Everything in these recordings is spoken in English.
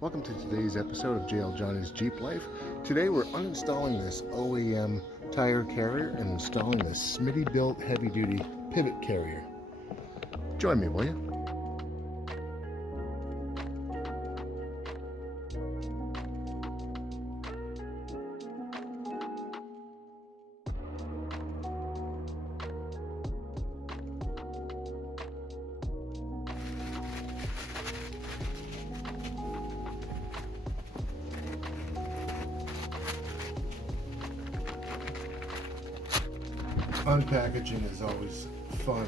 Welcome to today's episode of JL Johnny's Jeep Life. Today we're uninstalling this OEM tire carrier and installing the Smittybilt heavy duty pivot carrier. Join me, will you? Unpackaging is always fun,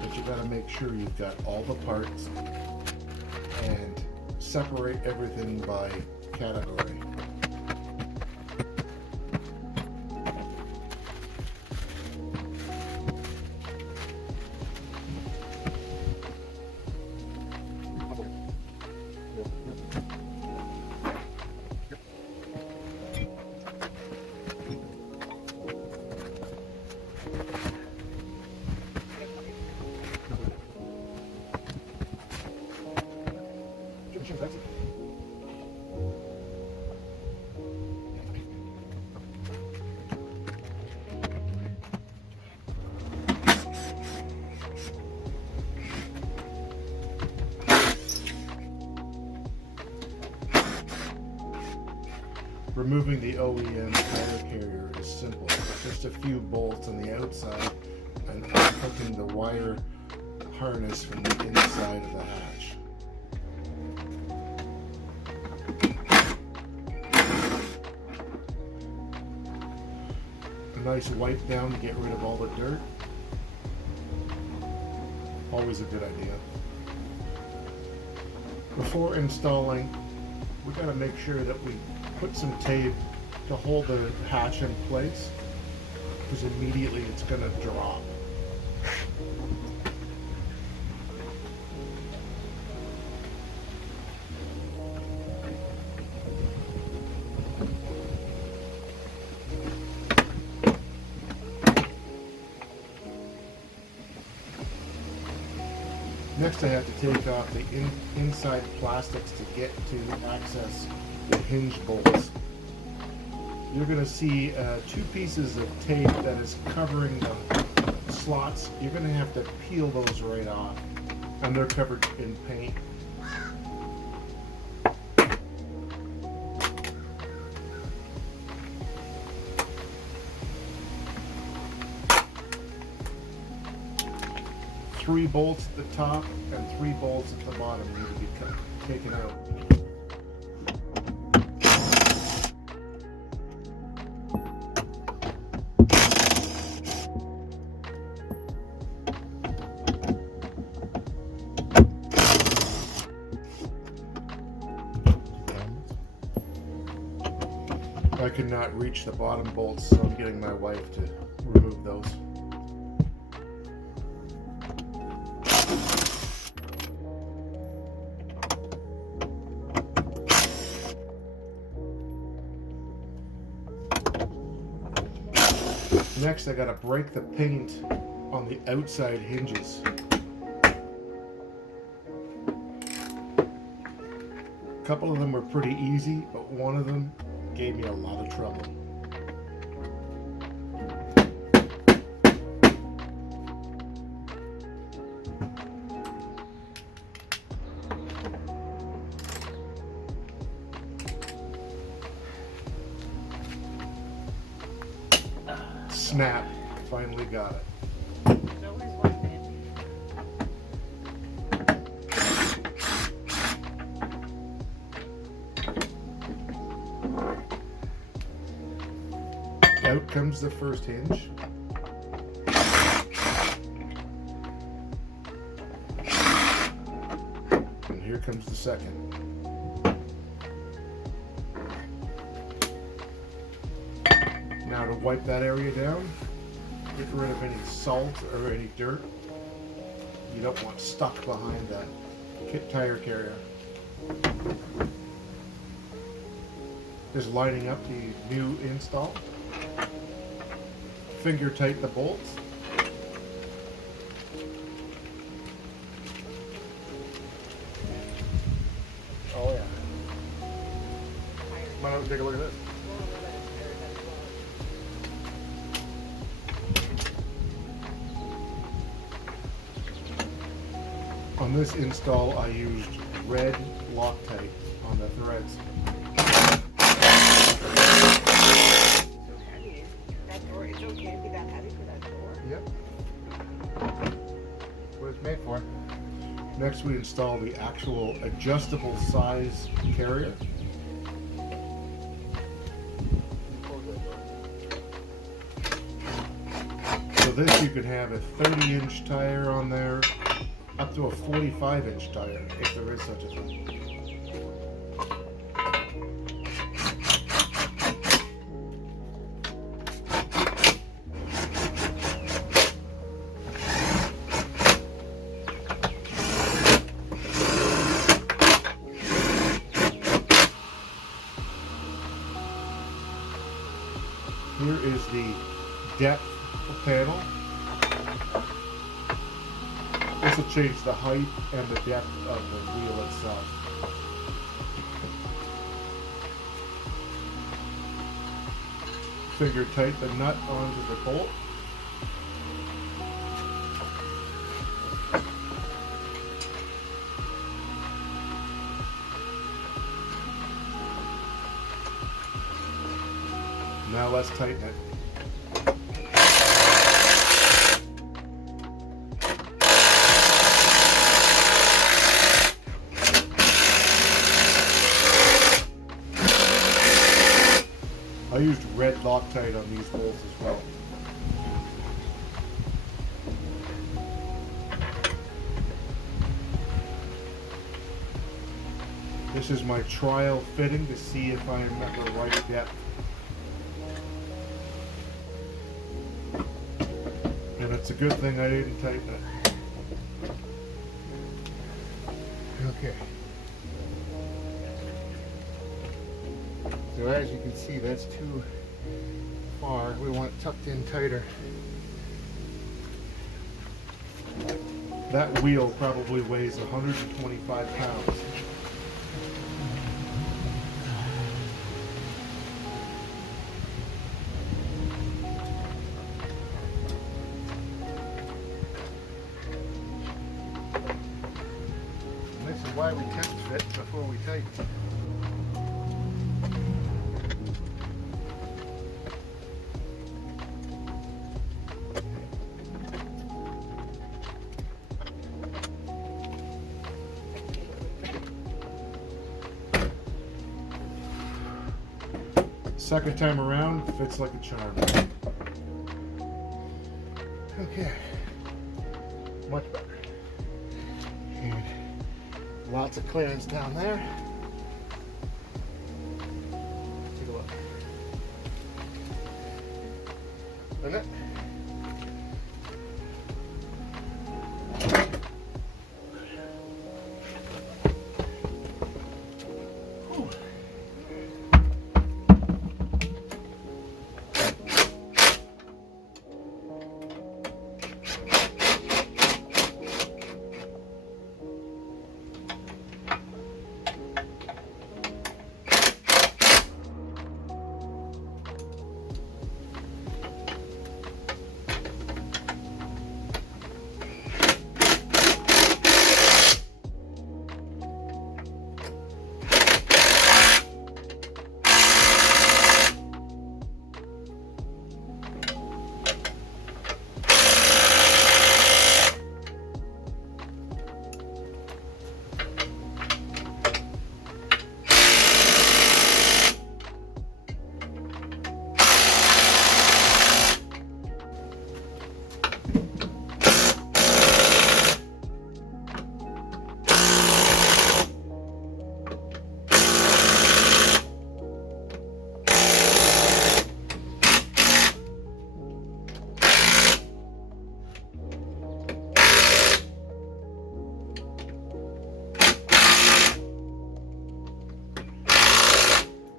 but you got to make sure you've got all the parts and separate everything by category. Removing the OEM tire carrier is simple. Just a few bolts on the outside and unhooking the wire harness from the inside of the hatch. A nice wipe down to get rid of all the dirt. Always a good idea. Before installing, we got to make sure that we put some tape to hold the hatch in place, because immediately it's going to drop. Next, I have to take off the inside plastics to get to access the hinge bolts. You're going to see two pieces of tape that is covering the slots. You're going to have to peel those right off, and they're covered in paint. Three bolts at the top and 3 bolts at the bottom need to be taken out. I could not reach the bottom bolts, so I'm getting my wife to remove those. Next, I gotta break the paint on the outside hinges. A couple of them were pretty easy, but one of them gave me a lot of trouble. Snap, finally got it. Out comes the first hinge. And here comes the second. Now to wipe that area down, get rid of any salt or any dirt you don't want stuck behind that tire carrier. Just lining up the new install. Finger tight the bolts. Oh yeah. Why don't we take a look at this? On this install, I used red Loctite on the threads. So heavy. That door, it's okay to be that heavy for that door? Yep. What it's made for. Next, we install the actual adjustable size carrier. So this, you could have a 30-inch tire on there, up to a 45-inch tire, if there is such a thing. Here is the depth panel. This will change the height and the depth of the wheel itself. Finger tight the nut onto the bolt. Now let's tighten it. I used red Loctite on these bolts as well. This is my trial fitting to see if I am at the right depth. And it's a good thing I didn't tighten it. Okay. So as you can see, that's too far. We want it tucked in tighter. That wheel probably weighs 125 pounds. This is why we test fit before we tighten. Second time around, fits like a charm. Okay, much better. And lots of clearance down there. Take a look. And it.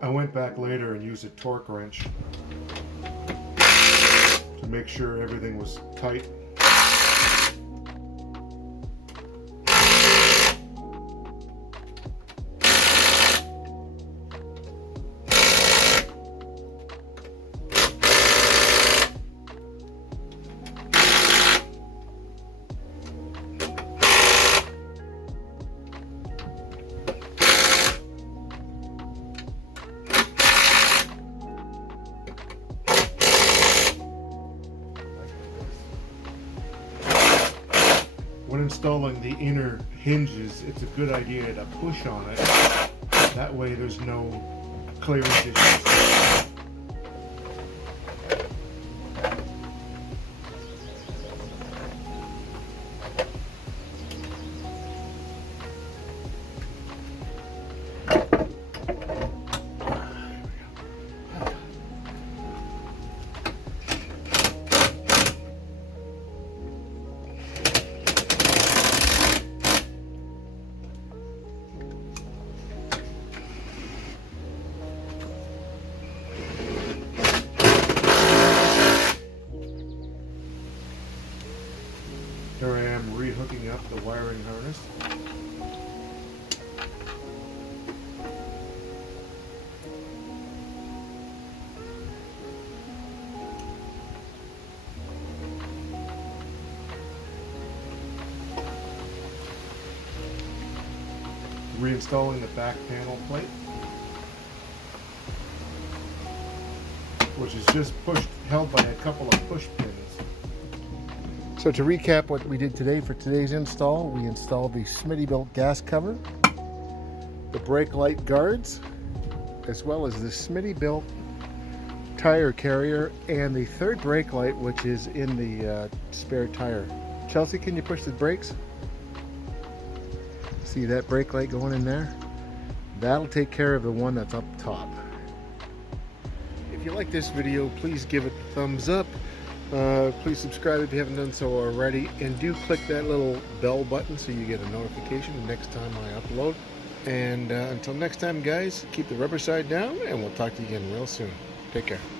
I went back later and used a torque wrench to make sure everything was tight. installing the inner hinges, it's a good idea to push on it. That way there's no clearance issues. Here I am re-hooking up the wiring harness. Reinstalling the back panel plate, which is just held by a couple of push pins. So to recap what we did today for today's install, we installed the Smittybilt gas cover, the brake light guards, as well as the Smittybilt tire carrier and the third brake light, which is in the spare tire. Chelsea, can you push the brakes? See that brake light going in there? That'll take care of the one that's up top. If you like this video, please give it a thumbs up. Please subscribe if you haven't done so already, and do click that little bell button so you get a notification the next time I upload. And until next time, guys, keep the rubber side down, and we'll talk to you again real soon. Take care.